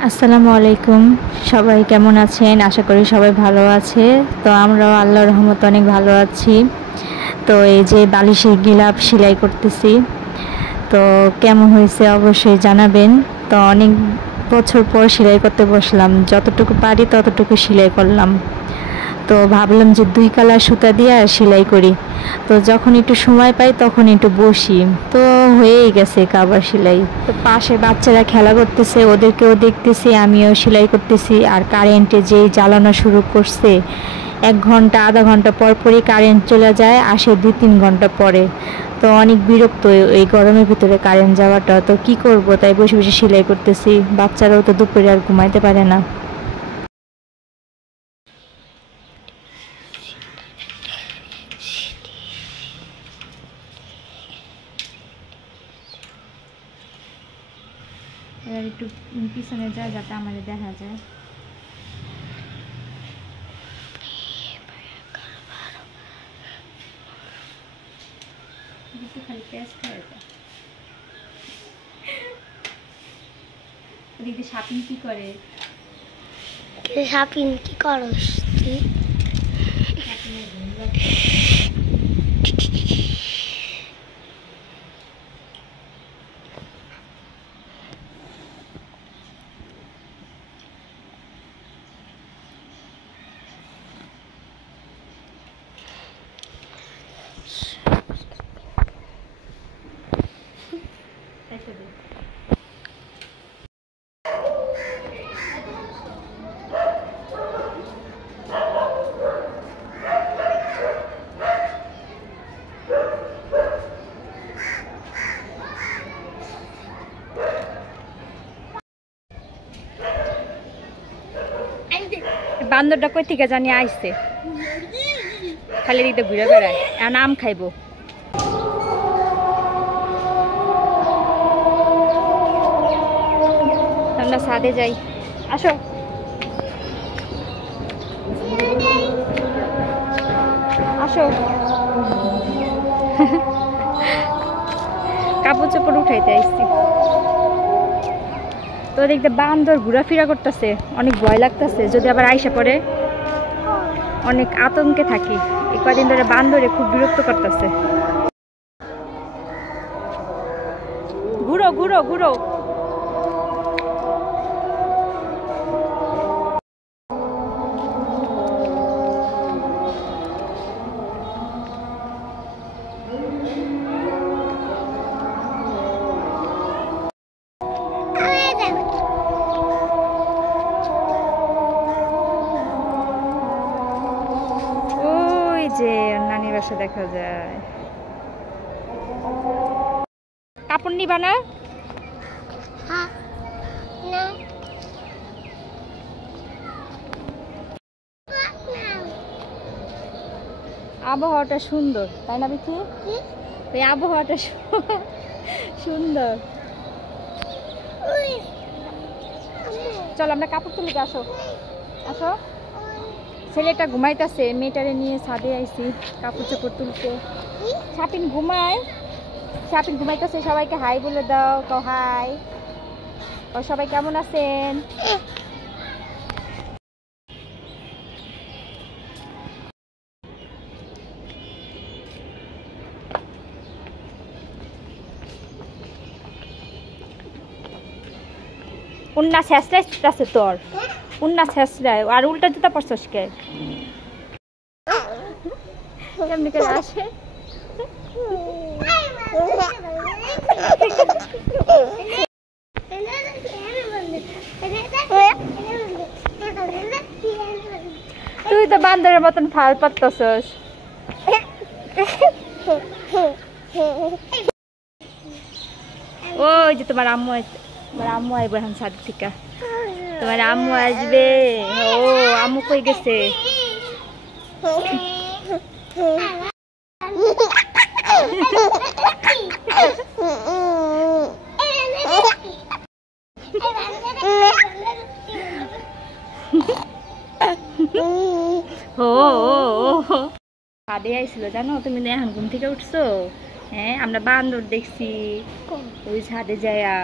আসসালামু আলাইকুম। সবাই কেমন আছেন? আশা করি সবাই ভালো আছে। তো আমরাও আল্লাহর রহমতে অনেক ভালো আছি। তো এই যে বালিশের গিলাপ সেলাই করতেছি। তো কেমন হয়েছে অবশ্যই জানাবেন। তো অনেক বছর পর সেলাই করতে বসলাম, যতটুকু পারি ততটুকু সেলাই করলাম। তো ভাবলাম যে 2 কালার সুতা দিয়ে সেলাই করি। তো যখন একটু সময় পাই তখন একটু বসি। তো হয়েই গেছে কাবার সেলাই। তো পাশে বাচ্চারা খেলা করতেছে, ওদেরকেও দেখতেছি, আমিও সেলাই করতেছি। আর কারেন্টে যেই জ্বালানো শুরু করছে, 1 ঘন্টা আধা ঘন্টা পর পরই কারেন্ট চলে যায়, আসে 2-3 ঘন্টা পরে। তো অনেক বিরক্ত এই গরমের ভিতরে কারেন্ট যাওয়াটা। তো কি করব, তাই বসে বসে সেলাই করতেছি। বাচ্চারাও তো দুপুরে আর ঘুমাইতে পারে না। এবার একটু পিছনে যায় যাতে আমাদের দেখা যায়। খালি পেস্ট হয়ে যায়। দিদি শাপিং কি করে? শাপিং কি করস তুই? বান্দরটা কই থেকে জানি আইছে, খালি দিতে ঘুরে বেড়ায়। এখন আম খাইবো। আমরা ছাদে যাই, আসো। আসো। কাপড় চোপড় উঠাইতে আসছি। তো দেখতে বান্দর ঘোরাফেরা করতেছে, অনেক ভয় লাগতেছে যদি আবার আইসা পড়ে। অনেক আতঙ্কে থাকি। এই কদিন ধরে বান্দরে খুব বিরক্ত করতেছে। ঘুরো ঘুরো ঘুরো। যে নানির বাসা দেখা যায়। কাপড় নিবা না? আবহাওয়াটা সুন্দর, তাই না বিথি? এই আবহাওয়াটা সুন্দর। চল আমরা কাপড় তুলে আসো। আসো। ছেলেটা ঘুমাইতেছে, মেয়েটারে নিয়ে ছাদে আইছি কাপড় চোপড় তুলতে। শাপিন ঘুমায়, শাপিন ঘুমাইতেছে। সবাইকে হাই বলে দাও, কও হাই। ও সবাই কেমন আছেন? উন্না শেষরাই আছে তোর, উন্না শেষরাই। আর উল্টা জুতা পরছস কে? কেমনি করে আসে? তুই তো বান্দরের মতন ফাল পাতছস। ওই যে তোমার আম্মু, তোমার আম্মু আইব এখন ছাদ থেকে। তোমার আম্মু আসবে। ও আম্মু কই গেছে? ছাদে আইছিল জানো, তুমি এখন ঘুম থেকে উঠছো? হ্যাঁ, আমরা বান্দর দেখছি ওই ছাদে যায়া।